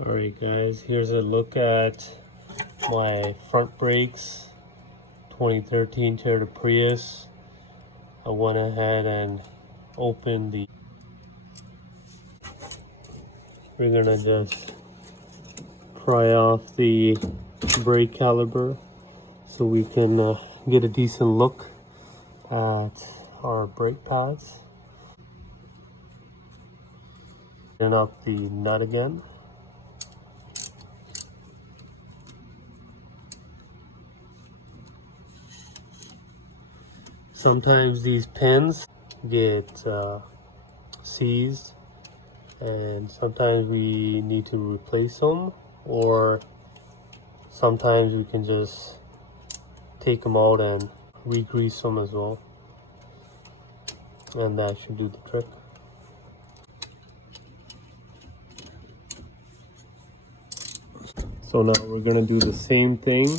Alright guys, here's a look at my front brakes, 2013 Toyota Prius. I went ahead and opened the... We're gonna just pry off the brake caliper so we can get a decent look at our brake pads. Turn up the nut again. Sometimes these pins get seized, and sometimes we need to replace them, or sometimes we can just take them out and re-grease them as well, and that should do the trick. So now we're going to do the same thing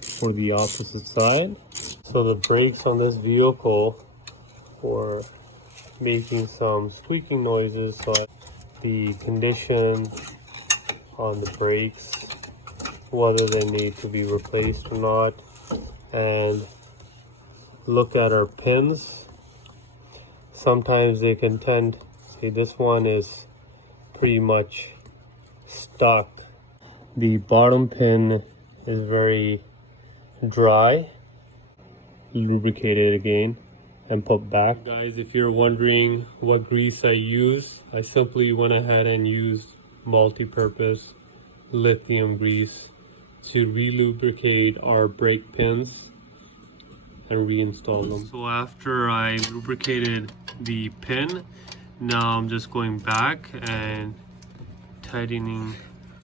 for the opposite side. So the brakes on this vehicle were making some squeaking noises, so the condition on the brakes, whether they need to be replaced or not, and look at our pins. Sometimes they can tend, see, this one is pretty much stuck. The bottom pin is very dry. Lubricate it again and put back. Guys, if you're wondering what grease I use, I simply went ahead and used multi-purpose lithium grease to re-lubricate our brake pins and reinstall them. So after I lubricated the pin, now I'm just going back and tightening